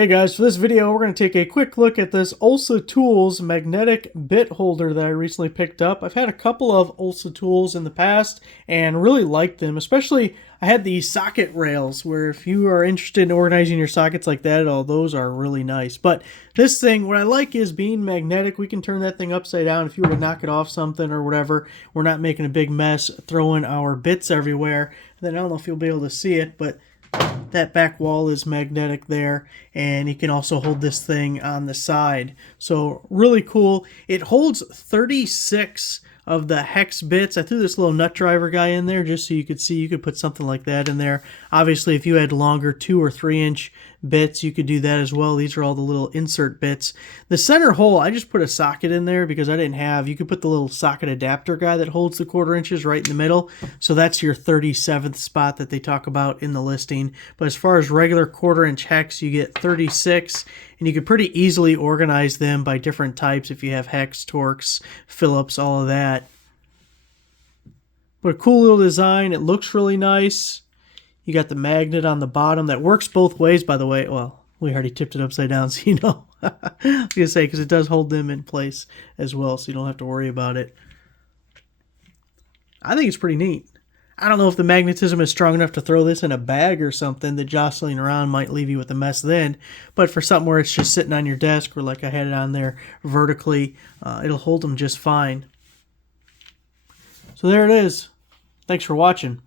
Hey guys, for this video we're going to take a quick look at this Olsa Tools magnetic bit holder that I recently picked up. I've had a couple of Olsa tools in the past and really liked them, especially I had the socket rails where if you are interested in organizing your sockets like that, all those are really nice. But this thing, what I like is being magnetic. We can turn that thing upside down if you were to knock it off something or whatever. We're not making a big mess throwing our bits everywhere. And then I don't know if you'll be able to see it, but that back wall is magnetic there, and you can also hold this thing on the side. So really cool. It holds 36 of the hex bits. I threw this little nut driver guy in there just so you could see you could put something like that in there. Obviously, if you had longer 2 or 3 inch bits, you could do that as well. These are all the little insert bits. The center hole, I just put a socket in there because I didn't have, you could put the little socket adapter guy that holds the 1/4 inches right in the middle. So that's your 37th spot that they talk about in the listing. But as far as regular 1/4 inch hex, you get 36, and you could pretty easily organize them by different types if you have hex, Torx, Phillips, all of that. But a cool little design. It looks really nice. You got the magnet on the bottom that works both ways, by the way. Well, we already tipped it upside down, so you know. I was going to say, because it does hold them in place as well, so you don't have to worry about it. I think it's pretty neat. I don't know if the magnetism is strong enough to throw this in a bag or something. The jostling around might leave you with a mess then. But for something where it's just sitting on your desk, or like I had it on there vertically, it'll hold them just fine. So there it is. Thanks for watching.